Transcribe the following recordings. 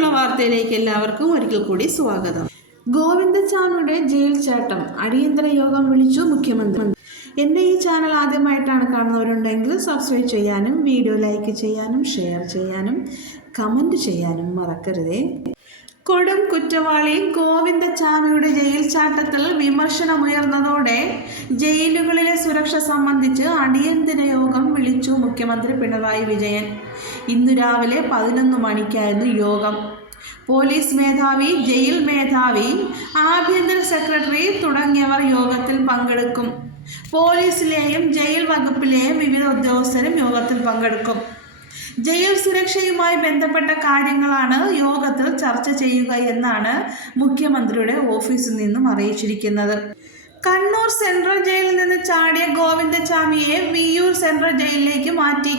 തുടർന്നുള്ള വാർത്തയിലേക്ക് എല്ലാവർക്കും ഒരിക്കൽ കൂടി സ്വാഗതം. ഗോവിന്ദച്ചാമിയുടെ ജയിൽ ചാട്ടം, അടിയന്തര യോഗം വിളിച്ചു മുഖ്യമന്ത്രി. എൻ്റെ ഈ ചാനൽ ആദ്യമായിട്ടാണ് കാണുന്നവരുണ്ടെങ്കിൽ സബ്സ്ക്രൈബ് ചെയ്യാനും വീഡിയോ ലൈക്ക് ചെയ്യാനും ഷെയർ ചെയ്യാനും കമൻറ്റ് ചെയ്യാനും മറക്കരുതേ. കൊടും കുറ്റവാളി ഗോവിന്ദച്ചാമിയുടെ ജയിൽ ചാട്ടത്തിൽ വിമർശനമുയർന്നതോടെ ജയിലുകളിലെ സുരക്ഷ സംബന്ധിച്ച് അടിയന്തര യോഗം വിളിച്ചു മുഖ്യമന്ത്രി പിണറായി വിജയൻ. ഇന്നു രാവിലെ 11 മണിക്കായിരുന്നു യോഗം. പോലീസ് മേധാവി, ജയിൽ മേധാവി, ആഭ്യന്തര സെക്രട്ടറി തുടങ്ങിയവർ യോഗത്തിൽ പങ്കെടുക്കും. പോലീസിലെയും ജയിൽ വകുപ്പിലെയും വിവിധ ഉദ്യോഗസ്ഥരും യോഗത്തിൽ പങ്കെടുക്കും. ജയിൽ സുരക്ഷയുമായി ബന്ധപ്പെട്ട കാര്യങ്ങളാണ് യോഗത്തിൽ ചർച്ച ചെയ്യുക എന്നാണ് മുഖ്യമന്ത്രിയുടെ ഓഫീസിൽ നിന്നും അറിയിച്ചിരിക്കുന്നത്. കണ്ണൂർ സെൻട്രൽ ജയിലിൽ നിന്ന് ചാടിയ ഗോവിന്ദച്ചാമിയെ വിയ്യൂർ സെൻട്രൽ ജയിലിലേക്ക് മാറ്റി.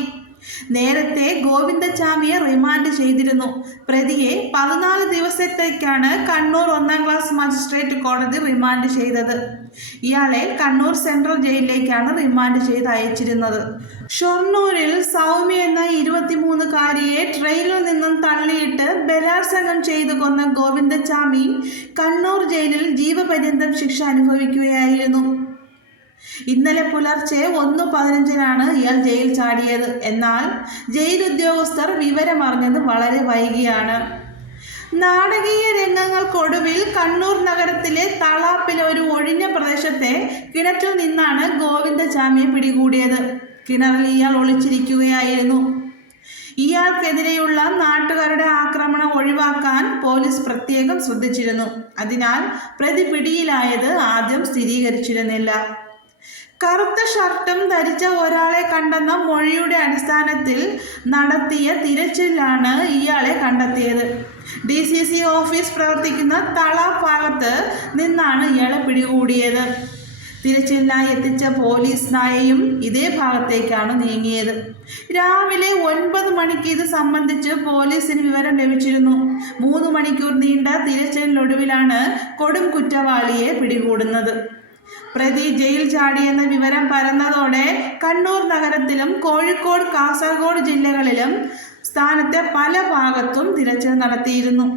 നേരത്തെ ഗോവിന്ദച്ചാമിയെ റിമാൻഡ് ചെയ്തിരുന്നു. പ്രതിയെ 14 ദിവസത്തേക്കാണ് കണ്ണൂർ 1ാം ക്ലാസ് മജിസ്ട്രേറ്റ് കോടതി റിമാൻഡ് ചെയ്തത്. ഇയാളെ കണ്ണൂർ സെൻട്രൽ ജയിലിലേക്കാണ് റിമാൻഡ് ചെയ്ത് അയച്ചിരുന്നത്. ഷൊർണൂരിൽ സൗമ്യ എന്ന 23-കാരിയെ ട്രെയിനിൽ നിന്നും തള്ളിയിട്ട് ബലാത്സംഗം ചെയ്തു കൊന്ന ഗോവിന്ദച്ചാമി കണ്ണൂർ ജയിലിൽ ജീവപര്യന്തം ശിക്ഷ അനുഭവിക്കുകയായിരുന്നു. ഇന്നലെ പുലർച്ചെ 1:15-നാണ് ഇയാൾ ജയിൽ ചാടിയത്. എന്നാൽ ജയിൽ ഉദ്യോഗസ്ഥർ വിവരമറിഞ്ഞത് വളരെ വൈകിയാണ്. നാടകീയ രംഗങ്ങൾക്കൊടുവിൽ കണ്ണൂർ നഗരത്തിലെ തളാപ്പിലെ ഒരു ഒഴിഞ്ഞ പ്രദേശത്തെ കിണറ്റിൽ നിന്നാണ് ഗോവിന്ദച്ചാമിയെ പിടികൂടിയത്. കിണറിൽ ഇയാൾ ഒളിച്ചിരിക്കുകയായിരുന്നു. ഇയാൾക്കെതിരെയുള്ള നാട്ടുകാരുടെ ആക്രമണം ഒഴിവാക്കാൻ പോലീസ് പ്രത്യേകം ശ്രദ്ധിച്ചിരുന്നു. അതിനാൽ പ്രതി പിടിയിലായത് ആദ്യം സ്ഥിരീകരിച്ചിരുന്നില്ല. കറുത്ത ഷർട്ടും ധരിച്ച ഒരാളെ കണ്ടെന്ന മൊഴിയുടെ അടിസ്ഥാനത്തിൽ നടത്തിയ തിരച്ചിലാണ് ഇയാളെ കണ്ടെത്തിയത്. DCC ഓഫീസ് പ്രവർത്തിക്കുന്ന തളാപ്പ് ഭാഗത്ത് നിന്നാണ് ഇയാളെ പിടികൂടിയത്. തിരച്ചിലിനായി എത്തിച്ച പോലീസ് നായയും ഇതേ ഭാഗത്തേക്കാണ് നീങ്ങിയത്. രാവിലെ 9 മണിക്ക് ഇത് സംബന്ധിച്ച് പോലീസിന് വിവരം ലഭിച്ചിരുന്നു. 3 മണിക്കൂർ നീണ്ട തിരച്ചിലിനൊടുവിലാണ് കൊടും കുറ്റവാളിയെ പിടികൂടുന്നത്. പ്രതി ജയിൽ ചാടിയെന്ന വിവരം പരന്നതോടെ കണ്ണൂർ നഗരത്തിലും കോഴിക്കോട്, കാസർഗോഡ് ജില്ലകളിലും സ്ഥാനത്തെ പല ഭാഗത്തും തിരച്ചിൽ നടത്തിയിരുന്നു.